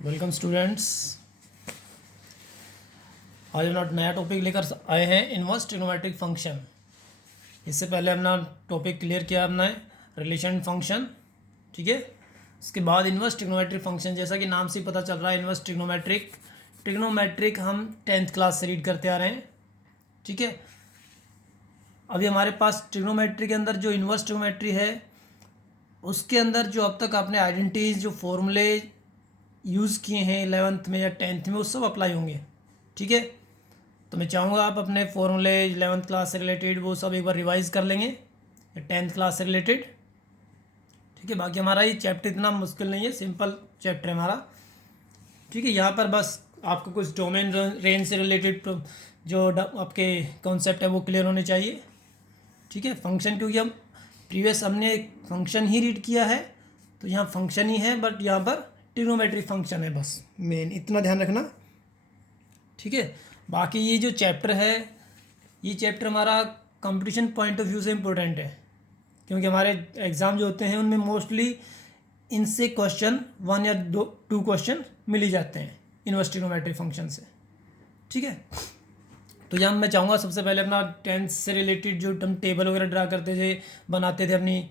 Welcome students. आज हम नया टॉपिक लेकर आए हैं इनवर्स ट्रिग्नोमेट्रिक फंक्शन। इससे पहले हमने टॉपिक क्लियर किया हमने रिलेशन फंक्शन, ठीक है। उसके बाद इनवर्स ट्रिग्नोमेट्रिक फंक्शन, जैसा कि नाम से ही पता चल रहा है इनवर्स ट्रिग्नोमेट्रिक हम 10th क्लास से रीड करते आ रहे हैं, ठीक है। अभी हमारे पास ट्रिग्नोमेट्री के अंदर जो इनवर्स ट्रिग्नोमेट्री है उसके अंदर जो अब तक आपने आइडेंटिटीज जो फॉर्मूले यूज़ किए हैं 11th में या 10th में वो सब अप्लाई होंगे, ठीक है। तो मैं चाहूँगा आप अपने फॉर्मूले 11th क्लास से रिलेटेड वो सब एक बार रिवाइज कर लेंगे या 10th क्लास से रिलेटेड, ठीक है। बाकी हमारा ये चैप्टर इतना मुश्किल नहीं है, सिंपल चैप्टर है हमारा, ठीक है। यहाँ पर बस आपको कुछ डोमेन रेंज से रिलेटेड जो आपके कॉन्सेप्ट है वो क्लियर होने चाहिए, ठीक है। फंक्शन क्योंकि हम प्रीवियस हमने एक फंक्शन ही रीड किया है तो यहाँ फंक्शन ही है, बट यहाँ पर ट्रिग्नोमेट्रिक फंक्शन है, बस मेन इतना ध्यान रखना, ठीक है। बाकी ये जो चैप्टर है ये चैप्टर हमारा कंपटीशन पॉइंट ऑफ व्यू से इम्पोर्टेंट है, क्योंकि हमारे एग्ज़ाम जो होते हैं उनमें मोस्टली इनसे क्वेश्चन 1 या 2 क्वेश्चन मिल ही जाते हैं इनवर्स ट्रिग्नोमेट्रिक फंक्शन से, ठीक है। तो यहाँ मैं चाहूँगा सबसे पहले अपना 10th से रिलेटेड जो हम टेबल वगैरह ड्रा करते थे, बनाते थे अपनी,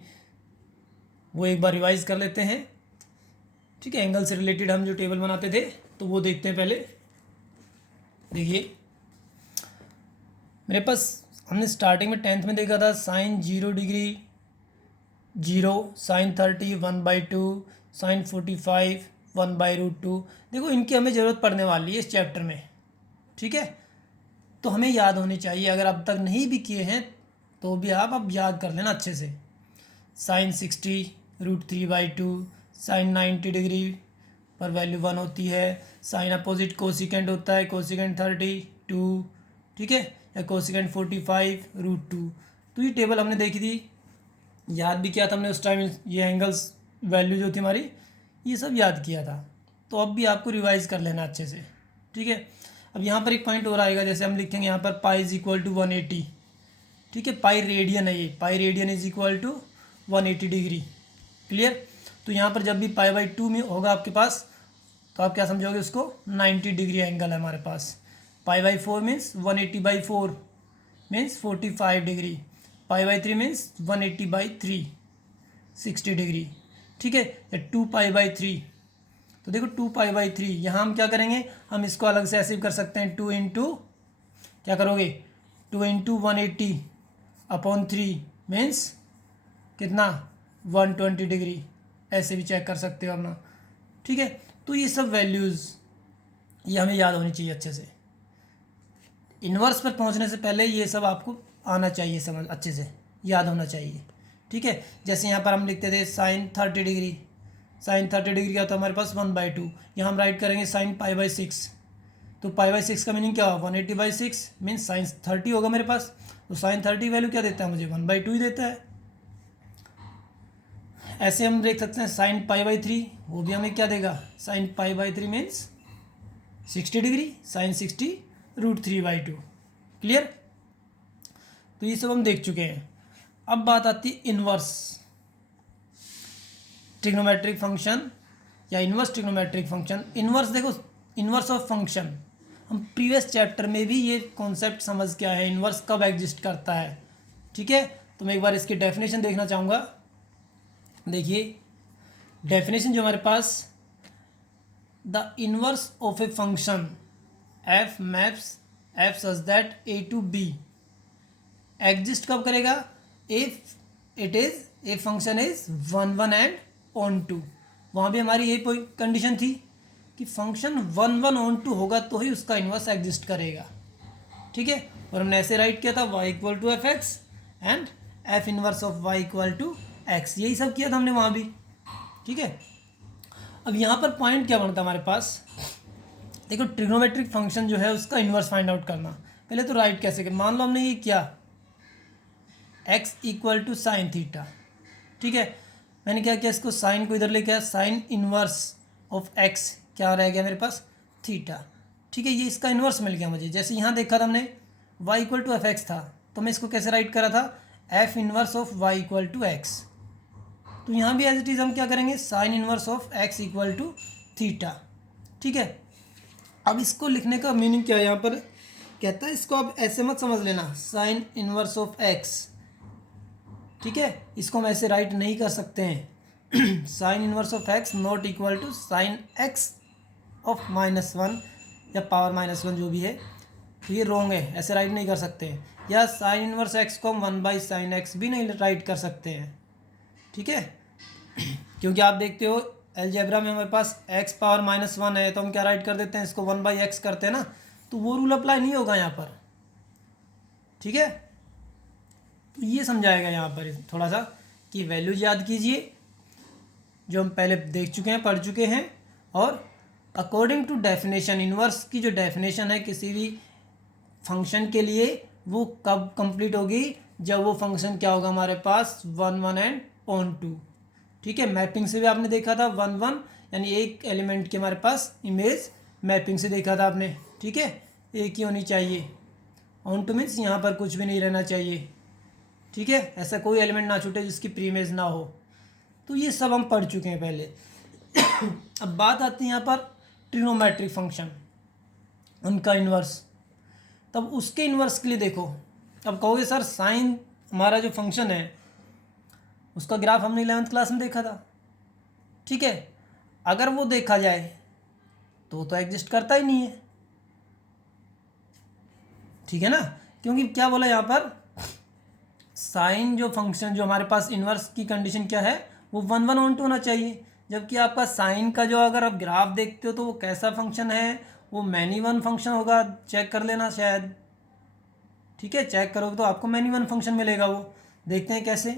वो एक बार रिवाइज कर लेते हैं, ठीक है। एंगल से रिलेटेड हम जो टेबल बनाते थे तो वो देखते हैं पहले। देखिए मेरे पास हमने स्टार्टिंग में 10th में देखा था साइन 0 डिग्री 0, साइन 30 1/2, साइन 45 1/√2। देखो इनकी हमें ज़रूरत पड़ने वाली है इस चैप्टर में, ठीक है। तो हमें याद होनी चाहिए, अगर अब तक नहीं भी किए हैं तो भी आप अब याद कर लेना अच्छे से। साइन 60 √3/2, साइन 90 डिग्री पर वैल्यू 1 होती है, साइन अपोजिट कोसिकेंट होता है कोसिकेंट 32, ठीक है, या कोसिकेंट 45 √2। तो ये टेबल हमने देखी थी, याद भी किया था हमने उस टाइम, ये एंगल्स वैल्यू जो थी हमारी ये सब याद किया था। तो अब भी आपको रिवाइज कर लेना अच्छे से, ठीक है। अब यहाँ पर एक पॉइंट और आएगा, जैसे हम लिखेंगे यहाँ पर पाई इज इक्वल टू 180, ठीक है। पाई रेडियन है, ये pi radian is equal to 180 degree, clear. तो यहाँ पर जब भी पाई/2 में होगा आपके पास तो आप क्या समझोगे उसको, 90 डिग्री एंगल है हमारे पास। पाई/4 मीन्स 180/4 मीन्स 45 डिग्री, पाई/3 मीन्स 180/3 60 डिग्री, ठीक है। या 2 पाई/3, तो देखो 2 पाई/3 यहाँ हम क्या करेंगे, हम इसको अलग से ऐसे भी कर सकते हैं, 2 इंटू क्या करोगे 2 इंटू 180/3 मीन्स कितना 120 डिग्री, ऐसे भी चेक कर सकते हो अपना, ठीक है। तो ये सब वैल्यूज़ ये हमें याद होनी चाहिए अच्छे से। इन्वर्स पर पहुंचने से पहले ये सब आपको आना चाहिए, समझ अच्छे से याद होना चाहिए, ठीक है। जैसे यहाँ पर हम लिखते थे साइन 30 डिग्री, साइन 30 डिग्री क्या होता है हमारे पास 1/2, यहाँ हम राइट करेंगे साइन पाई/6, तो पाई/6 का मीनिंग क्या होगा 180/6 मीन्स साइन 30 होगा मेरे पास। तो साइन 30 वैल्यू क्या देता है मुझे 1/2 ही देता है। ऐसे हम देख सकते हैं साइन पाई/3, वो भी हमें क्या देगा, साइन पाई/3 मीन्स 60 डिग्री, साइन 60 √3/2, क्लियर। तो ये सब हम देख चुके हैं। अब बात आती है इन्वर्स ट्रिग्नोमेट्रिक फंक्शन या इन्वर्स ट्रिग्नोमेट्रिक फंक्शन। इन्वर्स देखो, इन्वर्स ऑफ फंक्शन हम प्रीवियस चैप्टर में भी ये कॉन्सेप्ट समझ के आए हैं, इन्वर्स कब एग्जिस्ट करता है, ठीक है। तो मैं एक बार इसकी डेफिनेशन देखना चाहूँगा। देखिए डेफिनेशन जो हमारे पास, the inverse of a function F maps F such that A to B exist कब करेगा, if it is a function is 1 1 and on 2। वहाँ भी हमारी यही कंडीशन थी कि फंक्शन 1 1 ऑन 2 होगा तो ही उसका इन्वर्स एग्जिस्ट करेगा, ठीक है। और हमने ऐसे राइट किया था y=f(x) and f inverse of y=x, यही सब किया था हमने वहाँ भी, ठीक है। अब यहाँ पर पॉइंट क्या बनता है हमारे पास, देखो ट्रिग्नोमेट्रिक फंक्शन जो है उसका इन्वर्स फाइंड आउट करना। पहले तो राइट कैसे करें, मान लो हमने ये किया x = साइन थीटा, ठीक है। मैंने क्या किया, इसको साइन को इधर लेके आया, साइन इन्वर्स ऑफ x क्या रह गया मेरे पास थीटा, ठीक है। ये इसका इन्वर्स मिल गया मुझे। जैसे यहाँ देखा था हमने y=f(x) था, तो मैं इसको कैसे राइट करा था, f इन्वर्स ऑफ y=x। तो यहाँ भी एज इट इज़ हम क्या करेंगे, sign inverse of x = theta, ठीक है। अब इसको लिखने का मीनिंग क्या है यहाँ पर, कहता है इसको आप ऐसे मत समझ लेना साइन इनवर्स ऑफ एक्स, ठीक है, इसको हम ऐसे राइट नहीं कर सकते हैं sine inverse of x not equal to sine x of -1 या पावर -1 जो भी है, तो ये रॉन्ग है, ऐसे राइट नहीं कर सकते हैं। या साइन इनवर्स एक्स को हम 1/sin x भी नहीं राइट कर सकते हैं, ठीक है क्योंकि आप देखते हो अलजेब्रा में हमारे पास x पावर -1 है, तो हम क्या राइट कर देते हैं, इसको 1/x करते हैं ना, तो वो रूल अप्लाई नहीं होगा यहाँ पर, ठीक है। तो ये समझाएगा यहाँ पर थोड़ा सा कि वैल्यूज याद कीजिए जो हम पहले देख चुके हैं, पढ़ चुके हैं, और अकॉर्डिंग टू डेफिनेशन, इन्वर्स की जो डेफिनेशन है किसी भी फंक्शन के लिए, वो कब कंप्लीट होगी, जब वो फंक्शन क्या होगा हमारे पास 1 1 एंड ऑन 2, ठीक है। मैपिंग से भी आपने देखा था 1 1 यानी एक एलिमेंट की हमारे पास इमेज मैपिंग से देखा था आपने, ठीक है, एक ही होनी चाहिए। ऑन टू मीन्स यहाँ पर कुछ भी नहीं रहना चाहिए, ठीक है, ऐसा कोई एलिमेंट ना छूटे जिसकी प्री इमेज ना हो। तो ये सब हम पढ़ चुके हैं पहले अब बात आती है यहाँ पर ट्रिग्नोमेट्रिक फंक्शन, उनका इन्वर्स। तब उसके इन्वर्स के लिए देखो, अब कहोगे सर साइन हमारा जो फंक्शन है उसका ग्राफ हमने 11th क्लास में देखा था, ठीक है, अगर वो देखा जाए तो एग्जिस्ट करता ही नहीं है, ठीक है ना, क्योंकि क्या बोला यहाँ पर, साइन जो फंक्शन जो हमारे पास इन्वर्स की कंडीशन क्या है, वो 1 1 ऑन 2 होना चाहिए, जबकि आपका साइन का जो अगर आप ग्राफ देखते हो तो वो कैसा फंक्शन है, वो मैनी वन फंक्शन होगा, चेक कर लेना शायद, ठीक है, चेक करोगे तो आपको मैनी वन फंक्शन मिलेगा। वो देखते हैं कैसे,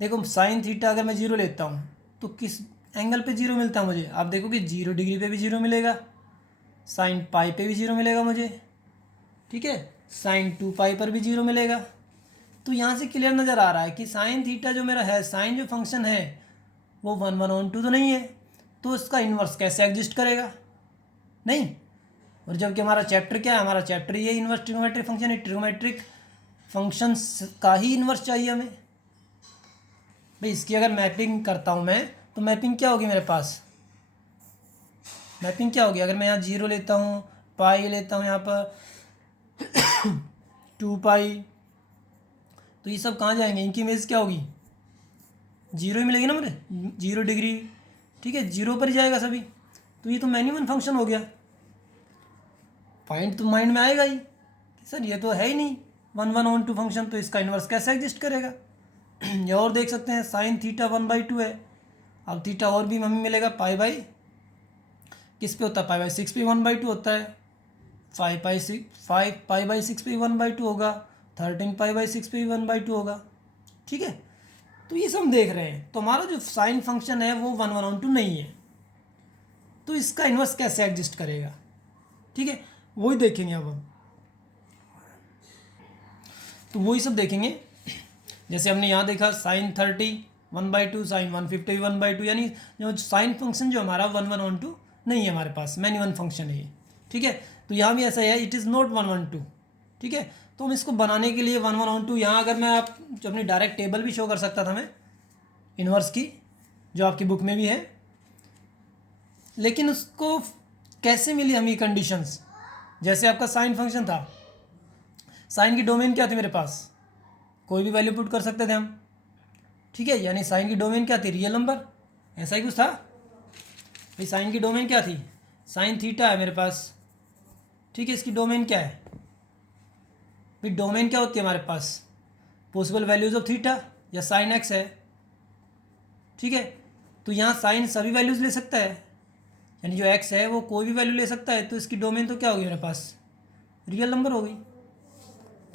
देखो साइन थीटा अगर मैं 0 लेता हूँ तो किस एंगल पे 0 मिलता है मुझे, आप देखो कि 0 डिग्री पे भी 0 मिलेगा, साइन पाई पे भी 0 मिलेगा मुझे, ठीक है, साइन 2 पाई पर भी 0 मिलेगा। तो यहाँ से क्लियर नज़र आ रहा है कि साइन थीटा जो मेरा है, साइन जो फंक्शन है वो 1 1 ऑन 2 तो नहीं है, तो इसका इन्वर्स कैसे एग्जिस्ट करेगा, नहीं। और जबकि हमारा चैप्टर क्या है, हमारा चैप्टर ये इन्वर्स ट्रिग्नोमेट्रिक फंक्शन है, ट्रिग्नोमेट्रिक फंक्शंस का ही इन्वर्स चाहिए हमें भाई। इसकी अगर मैपिंग करता हूँ मैं, तो मैपिंग क्या होगी मेरे पास, मैपिंग क्या होगी, अगर मैं यहाँ 0 लेता हूँ, पाई लेता हूँ यहाँ पर 2 पाई, तो ये सब कहाँ जाएंगे, इनकी इमेज क्या होगी, 0 ही मिलेगी ना मुझे, 0 डिग्री, ठीक है, 0 पर ही जाएगा सभी, तो ये तो मैनी वन फंक्शन हो गया। पॉइंट तो माइंड में आएगा ही कि सर ये तो है ही नहीं 1 1 ऑन 2 फंक्शन, तो इसका इन्वर्स कैसे एग्जिस्ट करेगा ये और देख सकते हैं, साइन थीटा 1/2 है, अब थीटा और भी हमें मिलेगा पाई बाई, किस पे होता है, पाई बाई 6 पे 1/2 होता है, 5 पाई बाई 6 पे 1/2 होगा, 13 पाई बाई 6 पे 1/2 होगा, ठीक है। तो ये सब हम देख रहे हैं, तो हमारा जो साइन फंक्शन है वो 1 1 ऑन 2 नहीं है, तो इसका इन्वर्स कैसे एग्जिस्ट करेगा, ठीक है, वही देखेंगे अब हम। तो वही सब देखेंगे, जैसे हमने यहाँ देखा साइन 30 1/2, साइन 150 1/2, यानी जो साइन फंक्शन जो हमारा 1 1 ऑन 2 नहीं है हमारे पास, मैनी वन फंक्शन है ये, ठीक है। तो यहाँ भी ऐसा है, इट इज़ नॉट 1 1 2, ठीक है। तो हम इसको बनाने के लिए 1 1 ऑन 2, यहाँ अगर मैं आप जो अपनी डायरेक्ट टेबल भी शो कर सकता था मैं इन्वर्स की, जो आपकी बुक में भी है, लेकिन उसको कैसे मिली हमें कंडीशंस, जैसे आपका साइन फंक्शन था, साइन की डोमेन क्या थी मेरे पास, कोई भी वैल्यू पुट कर सकते थे हम, ठीक है, यानी साइन की डोमेन क्या थी, रियल नंबर, ऐसा ही कुछ था भाई। साइन की डोमेन क्या थी, साइन थीटा है मेरे पास, ठीक है, इसकी डोमेन क्या है भाई, डोमेन क्या होती है हमारे पास, पॉसिबल वैल्यूज ऑफ थीटा या साइन एक्स है, ठीक है। तो यहाँ साइन सभी वैल्यूज ले सकता है, यानी जो एक्स है वो कोई भी वैल्यू ले सकता है, तो इसकी डोमेन तो क्या होगी मेरे पास, रियल नंबर होगी,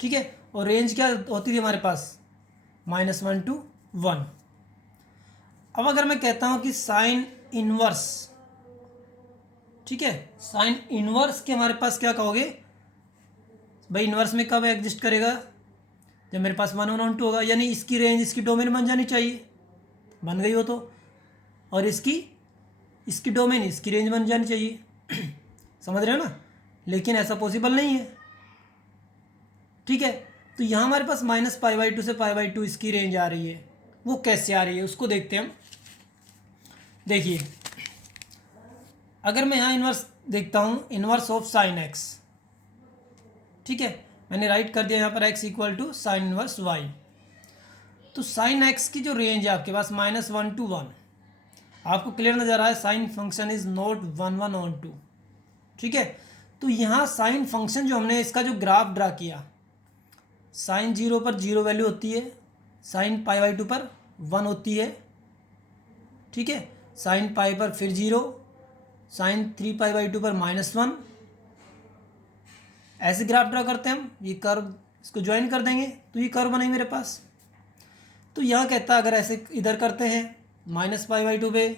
ठीक है। और रेंज क्या होती थी हमारे पास, -1 to 1। अब अगर मैं कहता हूँ कि साइन इनवर्स, ठीक है, साइन इनवर्स के हमारे पास क्या कहोगे भाई, इनवर्स में कब एग्जिस्ट करेगा, जब मेरे पास 1 1 ऑन 2 होगा, यानी इसकी रेंज इसकी डोमेन बन जानी चाहिए, बन गई हो तो, और इसकी डोमेन इसकी रेंज बन जानी चाहिए समझ रहे हो ना, लेकिन ऐसा पॉसिबल नहीं है, ठीक है। तो यहाँ हमारे पास -π/2 से π/2 इसकी रेंज आ रही है, वो कैसे आ रही है उसको देखते हैं हम। देखिए अगर मैं यहाँ इन्वर्स देखता हूँ, इन्वर्स ऑफ साइन एक्स, ठीक है, मैंने राइट कर दिया यहाँ पर x equal to sine inverse y। तो साइन एक्स की जो रेंज है आपके पास -1 to 1, आपको क्लियर नज़र आ रहा है, sine function is not 1 1 on 2, ठीक है। तो यहाँ साइन फंक्शन जो हमने इसका जो ग्राफ ड्रा किया, साइन 0 पर 0 वैल्यू होती है, साइन π/2 पर 1 होती है, ठीक है, साइन पाई पर फिर 0, साइन 3π/2 पर -1, ऐसे ग्राफ ड्रा करते हैं हम। ये कर्व इसको ज्वाइन कर देंगे तो ये कर्व बनेंगे मेरे पास। तो यहाँ कहता है अगर ऐसे इधर करते हैं -π/2 पे,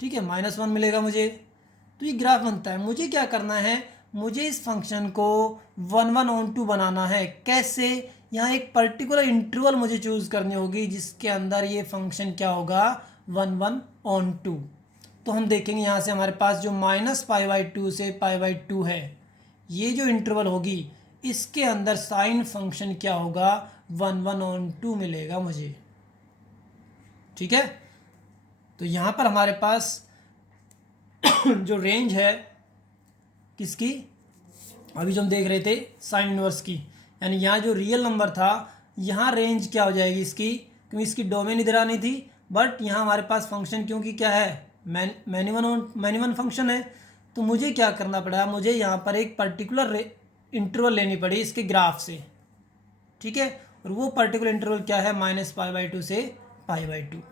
ठीक है, -1 मिलेगा मुझे, तो ये ग्राफ बनता है। मुझे क्या करना है, मुझे इस फंक्शन को 1 1 on 2 बनाना है। कैसे, यहाँ एक पर्टिकुलर इंटरवल मुझे चूज़ करनी होगी जिसके अंदर ये फंक्शन क्या होगा, 1 1 on 2। तो हम देखेंगे यहाँ से हमारे पास जो -π/2 से π/2 है, ये जो इंटरवल होगी इसके अंदर साइन फंक्शन क्या होगा, 1 1 on 2 मिलेगा मुझे, ठीक है। तो यहाँ पर हमारे पास जो रेंज है किसकी, अभी जो हम देख रहे थे साइन इनवर्स की, यानी यहाँ जो रियल नंबर था यहाँ रेंज क्या हो जाएगी इसकी, क्योंकि इसकी डोमेन इधर आनी थी, बट यहाँ हमारे पास फंक्शन क्योंकि क्या है, मैनी वन फंक्शन है, तो मुझे क्या करना पड़ा, मुझे यहाँ पर एक पर्टिकुलर इंटरवल लेनी पड़ी इसके ग्राफ से, ठीक है। और वो पर्टिकुलर इंटरवल क्या है, -π/2 से π/2,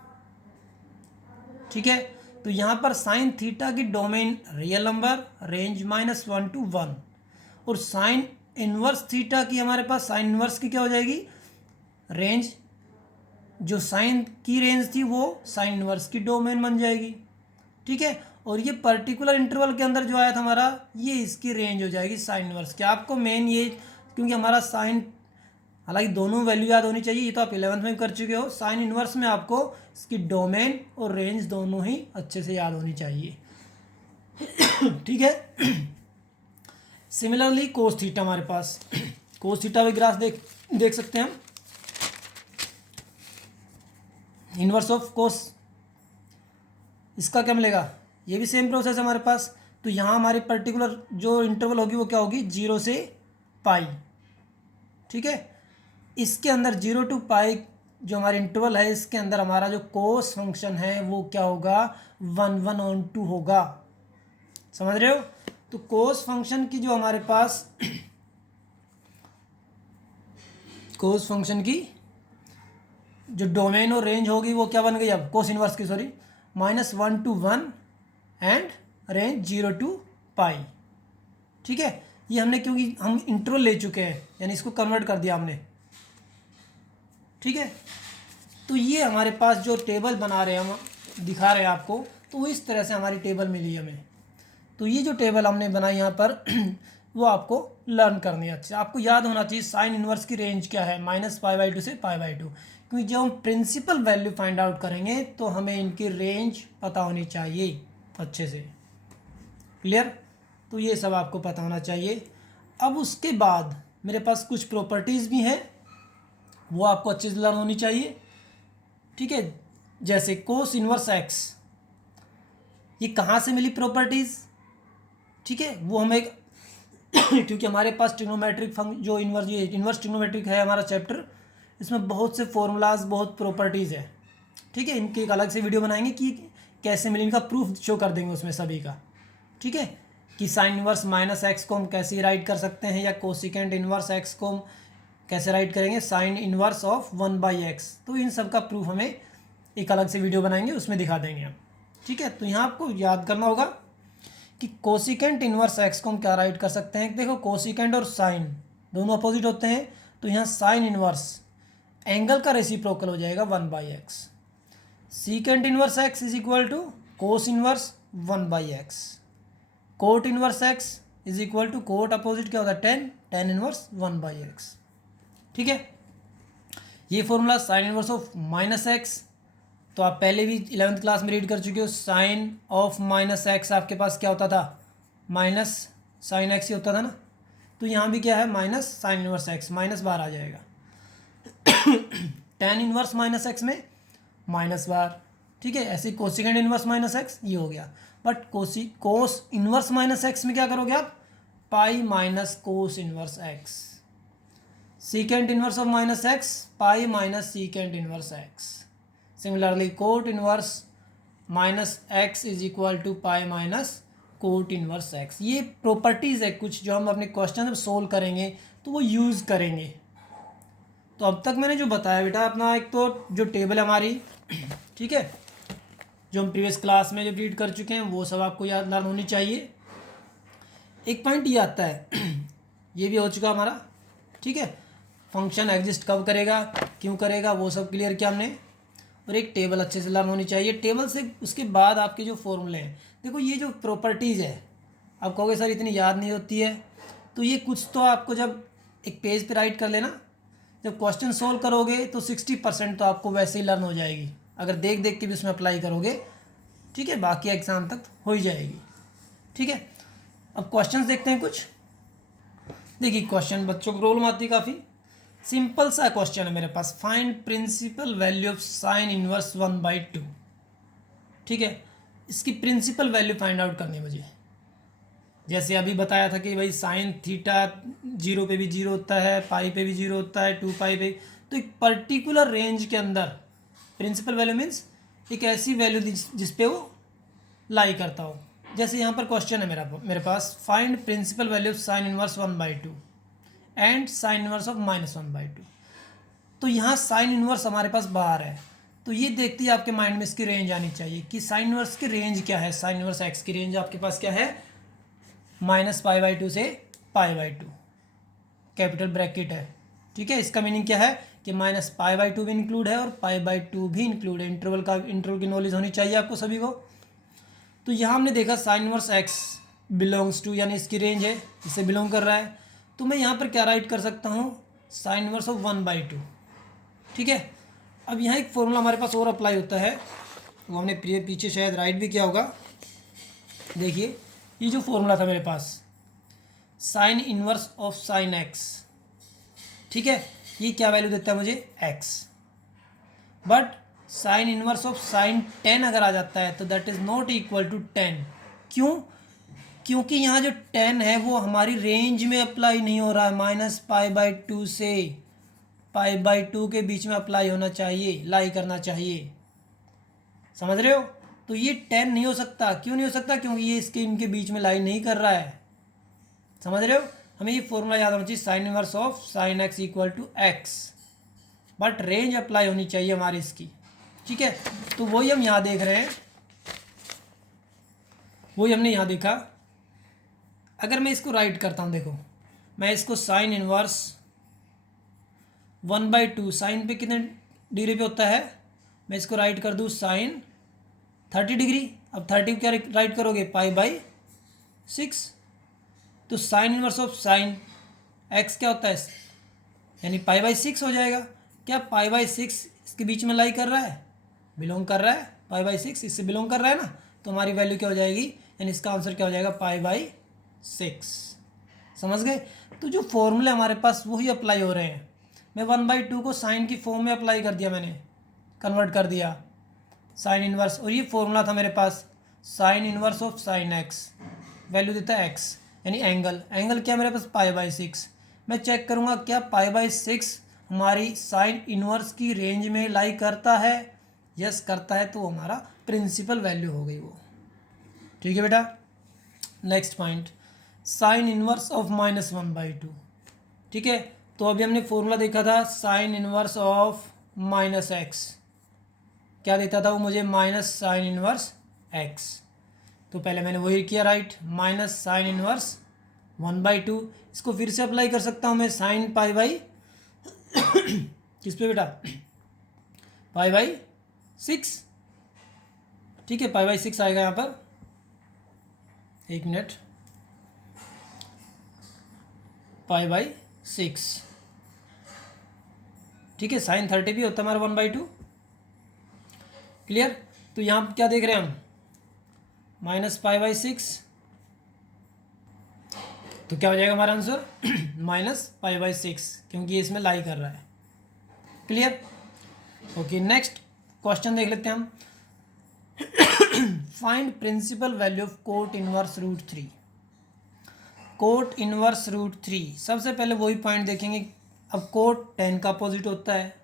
ठीक है। तो यहाँ पर साइन थीटा की domain real number, range -1 to 1, और साइन इनवर्स थीटा की हमारे पास, साइन इनवर्स की क्या हो जाएगी, रेंज, जो साइन की रेंज थी वो साइन इनवर्स की डोमेन बन जाएगी, ठीक है। और ये पर्टिकुलर इंटरवल के अंदर जो आया था हमारा, ये इसकी रेंज हो जाएगी साइन इनवर्स की। आपको मेन ये, क्योंकि हमारा साइन, हालांकि दोनों वैल्यू याद होनी चाहिए, ये तो आप 11th में कर चुके हो, साइन इनवर्स में आपको इसकी डोमेन और रेंज दोनों ही अच्छे से याद होनी चाहिए, ठीक है। सिमिलरली कोस थीटा हमारे पास, कोस थीटा भी ग्राफ देख सकते हैं हम, इनवर्स ऑफ कोस, इसका क्या मिलेगा, ये भी सेम प्रोसेस है हमारे पास। तो यहाँ हमारी पर्टिकुलर जो इंटरवल होगी वो क्या होगी, 0 से पाई, ठीक है। इसके अंदर 0 to पाई जो हमारी इंटरवल है, इसके अंदर हमारा जो कोस फंक्शन है वो क्या होगा, 1 1 on 2 होगा, समझ रहे हो। तो कोस फंक्शन की जो हमारे पास कोस फंक्शन की जो डोमेन और रेंज होगी वो क्या बन गई, अब कोस इनवर्स की, sorry, -1 to 1 and range 0 to पाई, ठीक है। ये हमने, क्योंकि हम इंटरवल ले चुके हैं, यानी इसको कन्वर्ट कर दिया हमने, ठीक है। तो ये हमारे पास जो टेबल बना रहे हैं हम, दिखा रहे हैं आपको, तो इस तरह से हमारी टेबल मिली हमें। तो ये जो टेबल हमने बनाई यहाँ पर वो आपको लर्न करनी है अच्छे, आपको याद होना चाहिए साइन इनवर्स की रेंज क्या है, -π/2 से π/2, क्योंकि जब हम प्रिंसिपल वैल्यू फाइंड आउट करेंगे तो हमें इनकी रेंज पता होनी चाहिए अच्छे से, क्लियर। तो ये सब आपको पता होना चाहिए। अब उसके बाद मेरे पास कुछ प्रॉपर्टीज़ भी हैं, वो आपको अच्छे से लर्न होनी चाहिए, ठीक है। जैसे कोस इनवर्स एक्स, ये कहाँ से मिली प्रॉपर्टीज़, ठीक है, वो हमें क्योंकि हमारे पास ट्रिग्नोमेट्रिक जो इन्वर्स ट्रिग्नोमेट्रिक है हमारा चैप्टर, इसमें बहुत से फॉर्मूलाज, बहुत प्रॉपर्टीज़ है, ठीक है। इनकी एक अलग से वीडियो बनाएंगे कि कैसे मिली, इनका प्रूफ शो कर देंगे उसमें सभी का, ठीक है, कि साइन इनवर्स -x को हम कैसे राइट कर सकते हैं, या कोसिकेंट इनवर्स x को हम कैसे राइट करेंगे, साइन इनवर्स ऑफ 1/x। तो इन सब का प्रूफ हमें एक अलग से वीडियो बनाएंगे, उसमें दिखा देंगे हम, ठीक है। तो यहाँ आपको याद करना होगा कि कोसिकेंट इनवर्स x को हम क्या राइट कर सकते हैं। देखो कोसिकेंट और साइन दोनों अपोजिट होते हैं, तो यहाँ साइन इनवर्स एंगल का रेसिप्रोकल हो जाएगा 1/x। Secant inverse x is equal to cos inverse 1/x। Cot inverse x is equal to, cot opposite क्या होता है, tan इनवर्स 1/x, ठीक है। ये formula sine inverse of -x, तो आप पहले भी 11th क्लास में रीड कर चुके हो, साइन ऑफ -x आपके पास क्या होता था, माइनस साइन x ही होता था ना। तो यहाँ भी क्या है, minus sine inverse x, minus बार आ जाएगा। tan इनवर्स -x में माइनस बार, ठीक है। ऐसे कोसिकेंट इनवर्स -x ये हो गया। But cos inverse minus X में क्या करोगे आप, pi minus cos inverse X, secant inverse of minus X pi minus secant inverse X. Similarly cot inverse minus X is equal to pi minus cot inverse X. ये properties है कुछ जो हम अपने क्वेश्चन जब सोल्व करेंगे तो वो यूज़ करेंगे। तो अब तक मैंने जो बताया बेटा अपना, एक तो जो टेबल है हमारी, ठीक है, जो हम प्रीवियस क्लास में जब रीड कर चुके हैं वो सब आपको याद लर्न होनी चाहिए। एक पॉइंट ये आता है ये भी हो चुका हमारा, ठीक है, फंक्शन एग्जिस्ट कब करेगा, क्यों करेगा, वो सब क्लियर किया हमने। और एक टेबल अच्छे से लर्न होनी चाहिए। टेबल से उसके बाद आपके जो फॉर्मूले हैं, देखो ये जो प्रॉपर्टीज़ है, आप कहोगे सर इतनी याद नहीं होती है, तो ये कुछ तो आपको जब एक पेज पे राइट कर लेना, जब क्वेश्चन सोल्व करोगे तो 60% तो आपको वैसे ही लर्न हो जाएगी, अगर देख देख के भी उसमें अप्लाई करोगे, ठीक है, बाकी एग्ज़ाम तक हो ही जाएगी, ठीक है। अब क्वेश्चंस देखते हैं कुछ। देखिए क्वेश्चन बच्चों को प्रॉब्लम आती है काफ़ी, सिंपल सा क्वेश्चन है मेरे पास, find principal value of sine inverse 1/2, ठीक है। इसकी प्रिंसिपल वैल्यू फाइंड आउट करनी है मुझे। जैसे अभी बताया था कि भाई साइन थीटा 0 पे भी 0 होता है, पाई पे भी 0 होता है, 2 पाई पे, तो एक पर्टिकुलर रेंज के अंदर प्रिंसिपल वैल्यू मीन्स एक ऐसी वैल्यू जिस पे वो लाई करता हो। जैसे यहाँ पर क्वेश्चन है मेरे पास, find principal value of sine inverse 1/2 and sine inverse of -1/2। तो यहाँ साइन इनवर्स हमारे पास बाहर है, तो ये देखते ही आपके माइंड में इसकी रेंज आनी चाहिए कि साइन इनवर्स की रेंज क्या है। साइन इनवर्स एक्स की रेंज आपके पास क्या है, -π/2 से π/2, कैपिटल ब्रैकेट है, ठीक है। इसका मीनिंग क्या है कि -π/2 भी इंक्लूड है और π/2 भी इंक्लूड है। इंटरवल की नॉलेज होनी चाहिए आपको सभी को। तो यहाँ हमने देखा sine inverse x belongs to, यानी इसकी रेंज है, इससे बिलोंग कर रहा है, तो मैं यहाँ पर क्या राइट कर सकता हूँ, साइन इनवर्स ऑफ 1/2, ठीक है। अब यहाँ एक फॉर्मूला हमारे पास और अप्लाई होता है, वो हमने पीछे शायद राइट भी किया होगा। देखिए ये जो फॉर्मूला था मेरे पास, sine inverse of sine X, ठीक है, ये क्या वैल्यू देता है मुझे, X. But sine inverse of sine 10 अगर आ जाता है तो that is not equal to 10। क्यों, क्योंकि यहाँ जो 10 है वो हमारी रेंज में अप्लाई नहीं हो रहा है, -π/2 से π/2 के बीच में अप्लाई होना चाहिए, लाई करना चाहिए, समझ रहे हो। तो ये 10 नहीं हो सकता, क्यों नहीं हो सकता, क्योंकि ये इसके इनके बीच में लाई नहीं कर रहा है, समझ रहे हो। हमें ये फॉर्मूला याद होना चाहिए, sine inverse of sine x equal to x, but range apply होनी चाहिए हमारी इसकी, ठीक है। तो वही हम यहाँ देख रहे हैं, वही हमने यहाँ देखा। अगर मैं इसको राइट करता हूँ, देखो मैं इसको साइन इनवर्स 1/2, साइन पे कितने डिग्री पे होता है, मैं इसको राइट कर दूँ साइन 30 डिग्री। अब 30 क्या राइट करोगे, π/6, तो sign inverse of sine x क्या होता है, यानी π/6 हो जाएगा। क्या π/6 इसके बीच में लाई कर रहा है, बिलोंग कर रहा है, π/6 इससे बिलोंग कर रहा है ना, तो हमारी वैल्यू क्या हो जाएगी, यानी इसका आंसर क्या हो जाएगा, π/6। समझ गए। तो जो फॉर्मूले हमारे पास वही अप्लाई हो रहे हैं। मैं 1/2 को साइन की फॉर्म में अप्लाई कर दिया, मैंने कन्वर्ट कर दिया साइन इनवर्स, और ये फॉर्मूला था मेरे पास, sine inverse of sine X, value देता है एक्स, यानी एंगल, एंगल क्या मेरे पास π/6। मैं चेक करूँगा क्या π/6 हमारी साइन इनवर्स की रेंज में लाई करता है, यस करता है, तो हमारा प्रिंसिपल वैल्यू हो गई वो, ठीक है बेटा। Next point, sign inverse of -1/2, ठीक है। तो अभी हमने फॉर्मूला देखा था, साइन इनवर्स ऑफ -x, क्या देता था वो मुझे, माइनस साइन इनवर्स x। तो पहले मैंने वही किया राइट, माइनस साइन इनवर्स 1/2। इसको फिर से अप्लाई कर सकता हूँ मैं, साइन π/, किस पे बेटा, π/6, ठीक है, π/6 आएगा यहाँ पर, एक मिनट, π/6, ठीक है। साइन 30 भी होता है हमारा 1/2, क्लियर। तो यहाँ क्या देख रहे हैं हम, -π/6, तो क्या हो जाएगा हमारा आंसर, -π/6, क्योंकि ये इसमें लाई कर रहा है, क्लियर। ओके नेक्स्ट क्वेश्चन देख लेते हैं हम। Find principal value of cot inverse root three. Cot inverse root three, सबसे पहले वही पॉइंट देखेंगे। अब कोट 10 का अपोजिट होता है।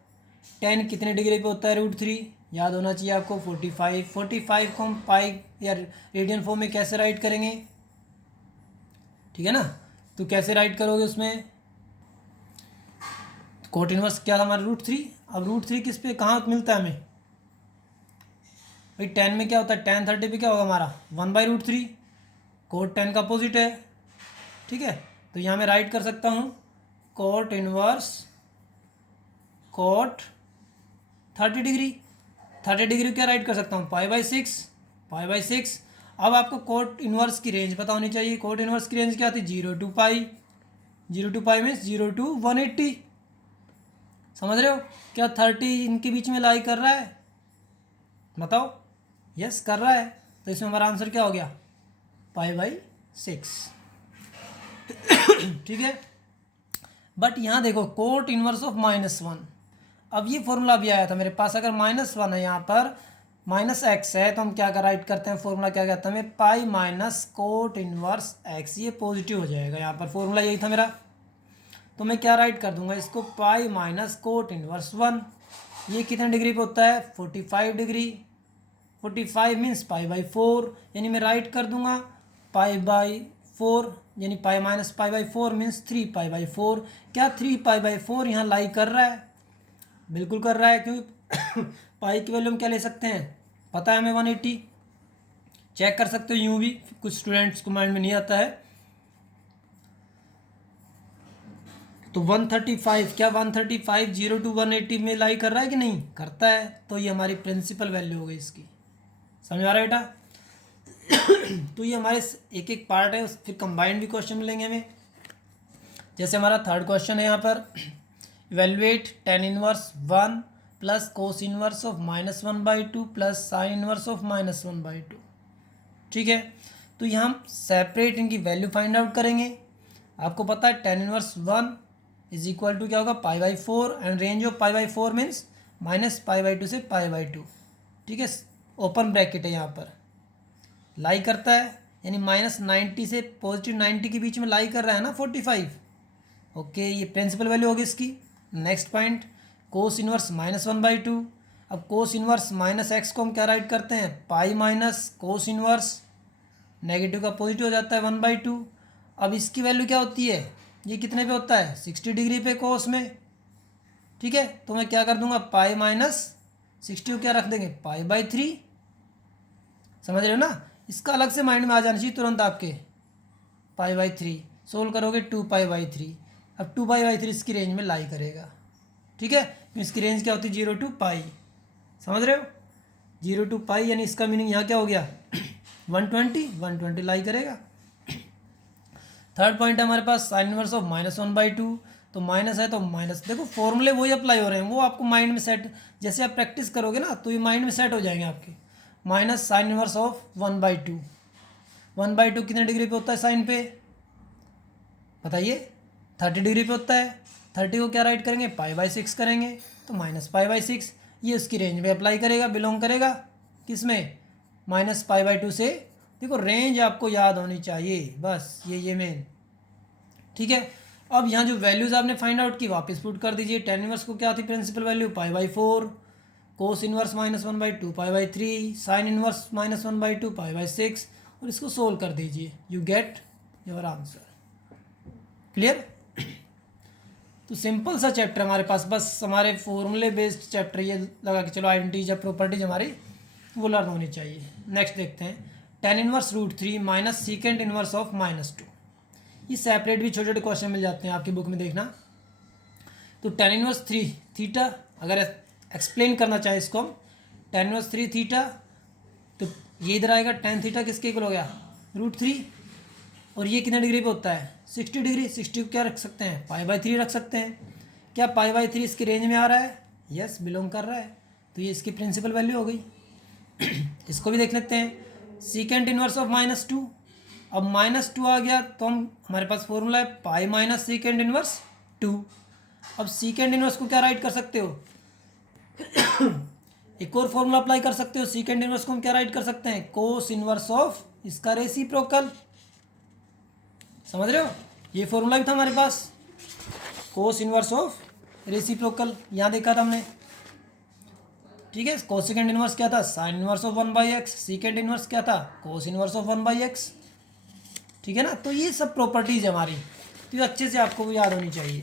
10 कितने डिग्री पे होता है? Root three. याद होना चाहिए आपको 45। 45 को हम पाई या रेडियन फॉर्म में कैसे राइट करेंगे? ठीक है ना, तो कैसे राइट करोगे उसमें? कोट इनवर्स क्या था हमारा? Root three. अब रूट थ्री किस पे कहाँ मिलता है हमें भाई? 10 में क्या होता है? tan 30 पे क्या होगा हमारा? 1/√3। कोट 10 का अपोजिट है। ठीक है, तो यहाँ मैं राइट कर सकता हूँ cot inverse cot 30 degree. 30 degree क्या राइट कर सकता हूँ? पाई/6। पाई/6। अब आपको कोट इनवर्स की रेंज पता होनी चाहिए। कोट इनवर्स की रेंज क्या थी? 0 to pi. 0 to pi means 0 to 180। समझ रहे हो? क्या 30 इनके बीच में लाई कर रहा है? बताओ। यस कर रहा है, तो इसमें हमारा आंसर क्या हो गया? पाई/6। ठीक है, बट यहाँ देखो कोट इनवर्स ऑफ -1। अब ये फॉर्मूला भी आया था मेरे पास। अगर -1 है यहाँ पर, -x है, तो हम क्या कर राइट करते हैं? फॉर्मूला क्या कहता है हमें? पाई माइनस कोट इनवर्स x। ये पॉजिटिव हो जाएगा, यहाँ पर फॉर्मूला यही था मेरा। तो मैं क्या राइट कर दूंगा इसको? पाई माइनस कोट इनवर्स 1। ये कितने डिग्री पे होता है? 45 डिग्री। 45 मीन्स पाई/4, यानी मैं राइट कर दूंगा पाई/4, यानी पाई माइनस पाई/4 मीन्स 3 पाई/4। क्या 3 पाई/4 यहाँ लाई कर रहा है? बिल्कुल कर रहा है, क्योंकि पाई की वैल्यू हम क्या ले सकते हैं? पता है हमें 180। चेक कर सकते हो यूँ भी, कुछ स्टूडेंट्स को माइंड में नहीं आता है। तो 135, क्या 135 0 to 180 में लाई कर रहा है कि नहीं? करता है, तो ये हमारी प्रिंसिपल वैल्यू हो गई इसकी। समझ आ रहा है बेटा? तो ये हमारे एक एक पार्ट है, फिर कंबाइंड भी क्वेश्चन मिलेंगे हमें। जैसे हमारा थर्ड क्वेश्चन है यहाँ पर, evaluate tan inverse 1 plus cos inverse of -1/2 plus sign inverse of -1/2। ठीक है, तो यहाँ हम सेपरेट इनकी वैल्यू फाइंड आउट करेंगे। आपको पता है tan inverse 1 is equal to क्या होगा? पाई/4, एंड रेंज ऑफ पाई/4 मीन्स -पाई/2 से पाई/2। ठीक है, ओपन ब्रैकेट है यहाँ पर, लाई करता है, यानी -90 से +90 के बीच में लाई कर रहा है ना 45। ओके, ये प्रिंसिपल वैल्यू होगी इसकी। नेक्स्ट पॉइंट, कोस इनवर्स -1/2। अब कोस इनवर्स -x को हम क्या राइट करते हैं? पाई माइनस कोस इनवर्स, नेगेटिव का पॉजिटिव हो जाता है 1/2। अब इसकी वैल्यू क्या होती है? ये कितने पे होता है? 60 डिग्री पे कोस में। ठीक है, तो मैं क्या कर दूंगा? पाई माइनस 60 को क्या रख देंगे? पाई/3। समझ रहे हो ना? इसका अलग से माइंड में आ जाना चाहिए तुरंत आपके। पाई/3 सोल्व करोगे 2 पाई/3। अब 2 पाई/3 इसकी रेंज में लाई करेगा। ठीक है, तो इसकी रेंज क्या होती है? 0 to पाई। समझ रहे हो? 0 to पाई, यानी इसका मीनिंग यहाँ क्या हो गया? 120 लाई करेगा। थर्ड पॉइंट है हमारे पास साइन इनवर्स ऑफ -1/2। तो माइनस है तो माइनस, देखो फॉर्मूले वही अप्लाई हो रहे हैं, वो आपको माइंड में सेट, जैसे आप प्रैक्टिस करोगे ना तो ये माइंड में सेट हो जाएंगे आपके। Minus sine inverse of 1/2। 1/2 कितने डिग्री पे होता है साइन पे? बताइए। 30 डिग्री पे होता है। 30 को क्या राइट करेंगे? पाई/6 करेंगे, तो -पाई/6। ये उसकी रेंज में अप्लाई करेगा, बिलोंग करेगा किस में? -पाई/2 से। देखो रेंज आपको याद होनी चाहिए, बस ये मेन। ठीक है, अब यहाँ जो वैल्यूज़ आपने फाइंड आउट की वापस पुट कर दीजिए। tan इनवर्स को क्या थी प्रिंसिपल वैल्यू? पाई/4। कोस इनवर्स -1/2 पाई/3। साइन इनवर्स -1/2 पाई/6। और इसको सोल्व कर दीजिए, you get your answer. Clear? तो सिंपल सा चैप्टर हमारे पास, बस हमारे फॉर्मूले बेस्ड चैप्टर ये लगा कि चलो आइडेंटिटीज या प्रॉपर्टीज हमारी वो लर्न होनी चाहिए। नेक्स्ट देखते हैं, tan inverse √3 minus सीकेंड inverse of -2। ये सेपरेट भी छोटे छोटे क्वेश्चन मिल जाते हैं आपकी बुक में, देखना। तो tan इनवर्स 3 थीटा, अगर एक्सप्लेन करना चाहे इसको हम, tan इनवर्स 3 थीटा, तो ये इधर आएगा tan थीटा किसके इक्वल हो गया? √3। और ये कितने डिग्री पे होता है? 60 डिग्री। 60 को क्या रख सकते हैं? पाई/3 रख सकते हैं। क्या पाई/3 इसकी रेंज में आ रहा है? यस, बिलोंग कर रहा है, तो ये इसकी प्रिंसिपल वैल्यू हो गई। इसको भी देख लेते हैं, सीकेंड इनवर्स ऑफ -2। अब -2 आ गया तो हम, हमारे पास फॉर्मूला है पाई माइनस सीकेंड इनवर्स 2। अब सीकेंड इनवर्स को क्या राइट कर सकते हो? एक और फॉर्मूला अप्लाई कर सकते हो, सीकेंड इनवर्स को हम क्या राइट कर सकते हैं, कोस इनवर्स ऑफ इसका रेसिप्रोकल। समझ रहे हो, ये फॉर्मूला भी था हमारे पास, कोस इनवर्स ऑफ रेसिप्रोकल, यहाँ देखा था हमने। ठीक है, कोसेकेंड इनवर्स क्या था, sign inverse of 1/x, सीकेंड inverse क्या था, कोस इनवर्स ऑफ 1/x। ठीक है ना, तो ये सब प्रॉपर्टीज है हमारी, तो ये अच्छे से आपको याद होनी चाहिए।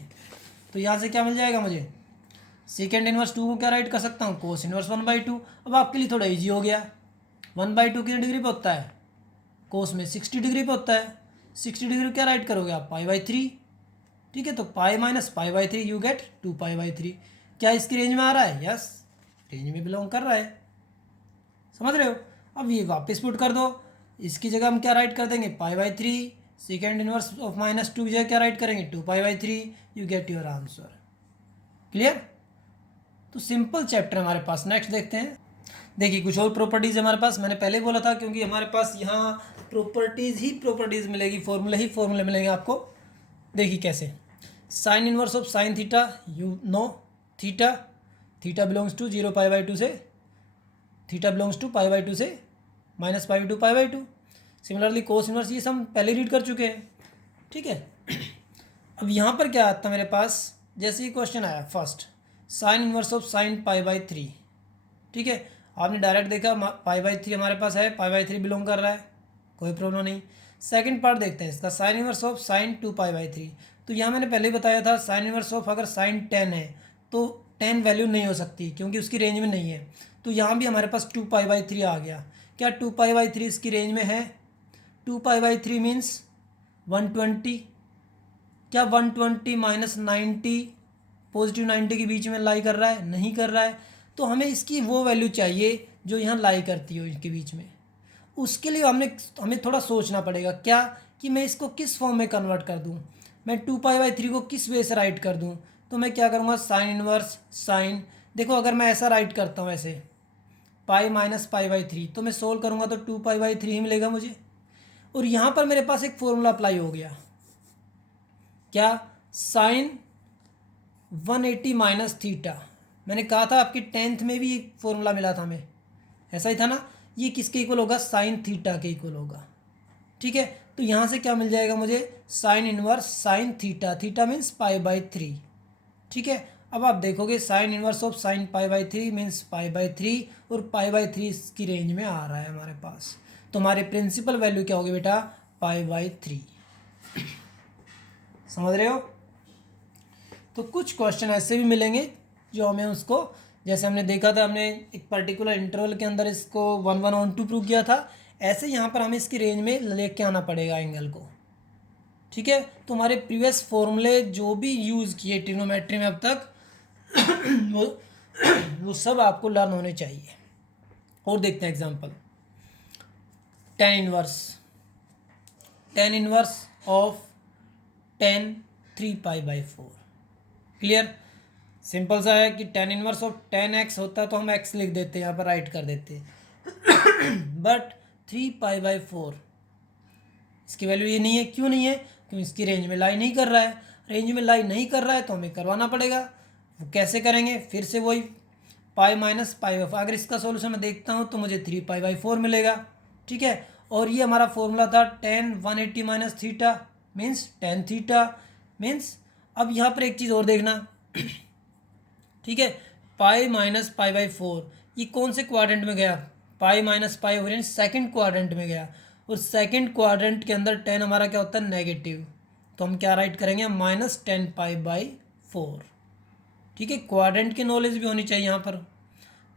तो यहाँ से क्या मिल जाएगा मुझे, सेकेंड इनवर्स 2 को क्या राइट कर सकता हूँ, कोस इनवर्स 1/2। अब आपके लिए थोड़ा ईजी हो गया, 1/2 कितने डिग्री पे होता है, कोस में 60 डिग्री पे होता है, 60 डिग्री क्या राइट करोगे आप, π/3। ठीक है, तो पाई माइनस π/3 यू गेट 2π/3। क्या इसकी रेंज में आ रहा है, यस रेंज में बिलोंग कर रहा है। समझ रहे हो, अब ये वापस पुट कर दो, इसकी जगह हम क्या राइट कर देंगे, π/3, सेकेंड इनवर्स ऑफ -2 की जगह क्या राइट करेंगे, 2π/3, you get your answer. Clear, तो सिंपल चैप्टर हमारे पास। नेक्स्ट देखते हैं। देखिए कुछ और प्रॉपर्टीज़ हमारे पास, मैंने पहले बोला था, क्योंकि हमारे पास यहाँ प्रॉपर्टीज़ ही प्रॉपर्टीज़ मिलेगी, फॉर्मूले ही फॉर्मूले मिलेंगे आपको। देखिए कैसे, sine inverse of sine theta, you know theta, theta belongs to 0π/2 से, थीटा बिलोंग्स टू π/2 से -π/2 π/2। सिमिलरली कोस इनवर्स, ये सब पहले रीड कर चुके हैं। ठीक है, अब यहाँ पर क्या आता है मेरे पास, जैसे ही क्वेश्चन आया first, sine inverse of sine π/3। ठीक है, आपने डायरेक्ट देखा π/3 हमारे पास है, π/3 बिलोंग कर रहा है, कोई प्रॉब्लम नहीं। सेकंड पार्ट देखते हैं इसका, साइन इनवर्स ऑफ साइन 2π/3। तो यहाँ मैंने पहले ही बताया था, साइन इनवर्स ऑफ अगर साइन 10 है तो 10 वैल्यू नहीं हो सकती, क्योंकि उसकी रेंज में नहीं है। तो यहाँ भी हमारे पास 2π/3 आ गया। क्या 2π/3 इसकी रेंज में है, 2π/3 मीन्स 120। क्या 120 माइनस 90 पॉजिटिव 90 के बीच में लाई कर रहा है, नहीं कर रहा है। तो हमें इसकी वो वैल्यू चाहिए जो यहाँ लाई करती हो इनके बीच में। उसके लिए हमें थोड़ा सोचना पड़ेगा, क्या कि मैं इसको किस फॉर्म में कन्वर्ट कर दूँ, मैं 2π/3 को किस वे से राइट कर दूँ। तो मैं क्या करूँगा, साइन इनवर्स साइन, देखो अगर मैं ऐसा राइट करता हूँ ऐसे पाई माइनस π/3, तो मैं सोल्व करूँगा तो 2π/3 ही मिलेगा मुझे। और यहाँ पर मेरे पास एक फॉर्मूला अप्लाई हो गया, क्या, साइन 180 माइनस थीटा। मैंने कहा था आपकी 10th में भी एक फॉर्मूला मिला था हमें, ऐसा ही था ना, ये किसके इक्वल होगा, साइन थीटा के इक्वल होगा। ठीक है, तो यहाँ से क्या मिल जाएगा मुझे, sine inverse sine theta, theta means π/3। ठीक है, अब आप देखोगे sine inverse of sine π/3 means π/3, और π/3 इसकी रेंज में आ रहा है हमारे पास। तो हमारे प्रिंसिपल वैल्यू क्या होगी बेटा, π/3। समझ रहे हो, तो कुछ क्वेश्चन ऐसे भी मिलेंगे जो हमें उसको, जैसे हमने देखा था, हमने एक पर्टिकुलर इंटरवल के अंदर इसको 1 1 ऑन 2 प्रूव किया था, ऐसे यहाँ पर हमें इसकी रेंज में लेके आना पड़ेगा एंगल को। ठीक है, तो हमारे प्रीवियस फॉर्मूले जो भी यूज़ किए ट्रिग्नोमेट्री में अब तक वो सब आपको लर्न होने चाहिए। और देखते हैं example, tan inverse of 10 3π/4। Clear, simple सा है कि टेन इनवर्स ऑफ 10x होता तो हम x लिख देते, यहाँ पर राइट कर देते, बट 3π/4 इसकी वैल्यू ये नहीं है। क्यों नहीं है, क्योंकि इसकी रेंज में लाई नहीं कर रहा है। रेंज में लाई नहीं कर रहा है तो हमें करवाना पड़ेगा। वो कैसे करेंगे, फिर से वही पाई माइनस π/4। अगर इसका सॉल्यूशन मैं देखता हूँ तो मुझे 3π/4 मिलेगा। ठीक है, और ये हमारा फॉर्मूला था tan 180 minus theta means tan theta means, अब यहाँ पर एक चीज़ और देखना, ठीक है, पाई माइनस π/4 ये कौन से क्वाड्रेंट में गया, पाई माइनस π/4 यानी सेकंड क्वाड्रेंट में गया, और सेकंड क्वाड्रेंट के अंदर 10 हमारा क्या होता है, नेगेटिव। तो हम क्या राइट करेंगे, -10π/4। ठीक है, क्वाड्रेंट की नॉलेज भी होनी चाहिए यहाँ पर।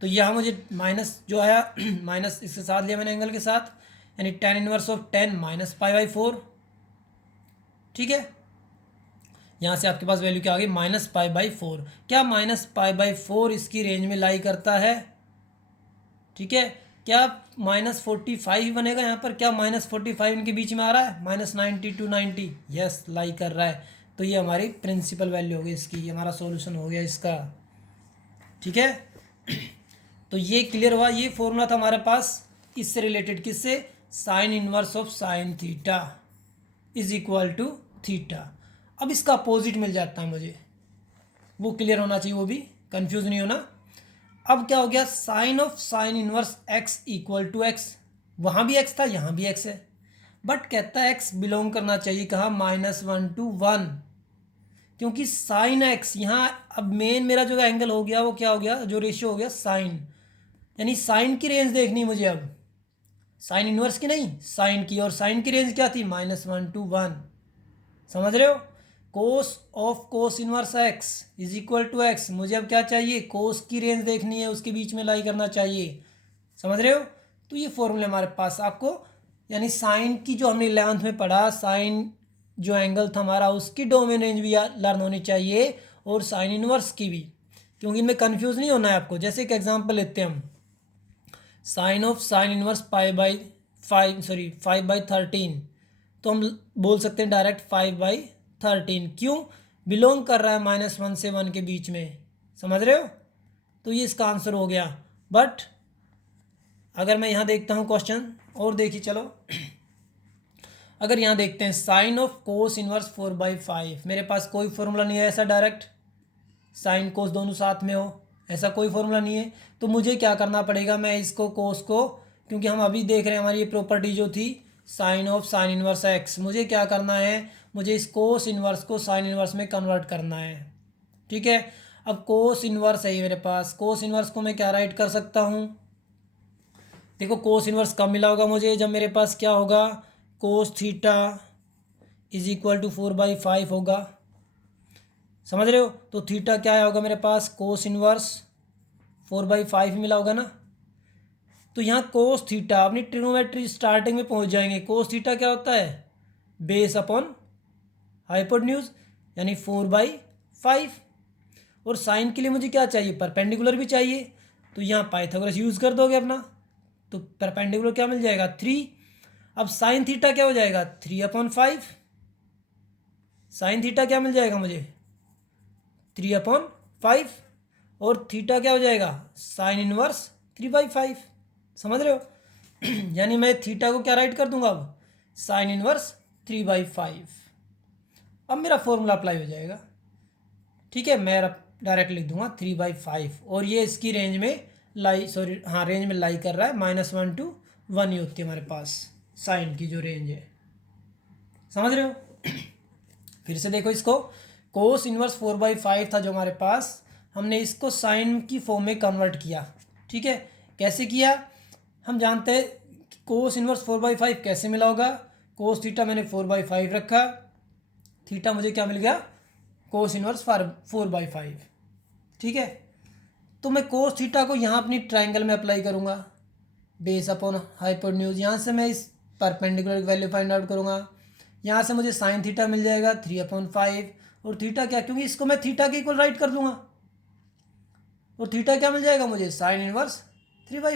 तो यहाँ मुझे माइनस जो आया, माइनस इसके साथ लिया मैंने एंगल के साथ, यानी tan इनवर्स ऑफ 10 माइनस π/4। ठीक है, यहाँ से आपके पास वैल्यू क्या आ गई, -π/4। क्या -π/4 इसकी रेंज में लाई करता है। ठीक है, क्या -45 बनेगा यहाँ पर, क्या -45 इनके बीच में आ रहा है, -90 to 90, यस लाई कर रहा है। तो ये हमारी प्रिंसिपल वैल्यू होगी इसकी, ये हमारा सॉल्यूशन हो गया इसका। ठीक है, तो ये क्लियर हुआ। ये फॉर्मूला था हमारे पास इससे रिलेटेड, किससे, sine inverse of sine theta is equal to theta. अब इसका अपोजिट मिल जाता है मुझे, वो क्लियर होना चाहिए, वो भी कंफ्यूज नहीं होना। अब क्या हो गया, sine of sine inverse x equal to x, वहाँ भी एक्स था यहाँ भी एक्स है, बट कहता है एक्स बिलोंग करना चाहिए कहाँ, -1 to 1, क्योंकि साइन एक्स यहाँ, अब मेन मेरा जो एंगल हो गया वो क्या हो गया, जो रेशियो हो गया साइन, यानी साइन की रेंज देखनी है मुझे अब, साइन इनवर्स की नहीं साइन की, और साइन की रेंज क्या थी, -1 to 1, समझ रहे हो। Cos of cos inverse x is equal to x, मुझे अब क्या चाहिए, कोस की रेंज देखनी है, उसके बीच में लाई करना चाहिए, समझ रहे हो। तो ये फॉर्मूला हमारे पास आपको, यानी साइन की जो हमने 11th में पढ़ा, साइन जो एंगल था हमारा उसकी डोमेन रेंज भी लर्न होनी चाहिए, और साइन इनवर्स की भी, क्योंकि इनमें कन्फ्यूज़ नहीं होना है आपको। जैसे एक एग्जांपल लेते हैं हम, sine of sine inverse five by 13, तो हम बोल सकते हैं डायरेक्ट 5/13, क्यों, बिलोंग कर रहा है -1 से 1 के बीच में, समझ रहे हो। तो ये इसका आंसर हो गया। बट अगर मैं यहाँ देखता हूँ क्वेश्चन, और देखिए चलो, अगर यहाँ देखते हैं साइन ऑफ कोस इनवर्स 4/5, मेरे पास कोई फॉर्मूला नहीं है ऐसा डायरेक्ट, साइन कोस दोनों साथ में हो, ऐसा कोई फॉर्मूला नहीं है। तो मुझे क्या करना पड़ेगा, मैं इसको कोस को, क्योंकि हम अभी देख रहे हैं हमारी ये प्रॉपर्टी जो थी sine of sine inverse x, मुझे क्या करना है, मुझे इस कोस इनवर्स को साइन इनवर्स में कन्वर्ट करना है, ठीक है। अब कोस इनवर्स है मेरे पास, कोस इनवर्स को मैं क्या राइट कर सकता हूँ, देखो कोस इनवर्स कब मिला होगा मुझे, जब मेरे पास क्या होगा, cos theta is equal to 4/5 होगा, समझ रहे हो। तो थीटा क्या आया होगा मेरे पास, कोस इनवर्स 4/5 मिला होगा ना। तो यहाँ कोस थीटा, अपनी ट्रिग्नोमेट्री स्टार्टिंग में पहुँच जाएंगे। कोस थीटा क्या होता है, बेस अपॉन हाइपोटेन्यूज, यानी 4/5। और साइन के लिए मुझे क्या चाहिए, परपेंडिकुलर भी चाहिए, तो यहाँ पाइथागोरस यूज़ कर दोगे अपना, तो परपेंडिकुलर क्या मिल जाएगा, 3। अब साइन थीटा क्या हो जाएगा, 3/5, साइन थीटा क्या मिल जाएगा मुझे, 3/5, और थीटा क्या हो जाएगा, साइन इनवर्स 3/5, समझ रहे हो। यानी मैं थीटा को क्या राइट कर दूंगा अब, साइन इनवर्स 3/5। अब मेरा फॉर्मूला अप्लाई हो जाएगा, ठीक है, मैं डायरेक्ट लिख दूंगा 3/5, और ये इसकी रेंज में लाई, सॉरी हाँ रेंज में लाई कर रहा है, -1 to 1 ही होती है हमारे पास साइन की जो रेंज है, समझ रहे हो। फिर से देखो इसको, कोस इनवर्स 4/5 था जो हमारे पास, हमने इसको साइन की फॉर्म में कन्वर्ट किया, ठीक है। कैसे किया, हम जानते हैं कि कोस इनवर्स 4/5 कैसे मिला होगा, कोस थीटा मैंने 4/5 रखा, थीटा मुझे क्या मिल गया, कोस इनवर्स 4/5, ठीक है। तो मैं कोस थीटा को यहाँ अपनी ट्राइंगल में अप्लाई करूँगा, बेस अपॉन हाइपोटेन्यूज, यहाँ से मैं इस परपेंडिकुलर वैल्यू फाइंड आउट करूँगा, यहाँ से मुझे साइन थीटा मिल जाएगा 3/5, और थीटा क्या, क्योंकि इसको मैं थीटा के इक्वल राइट कर दूंगा, और थीटा क्या मिल जाएगा मुझे, साइन इनवर्स 3/5।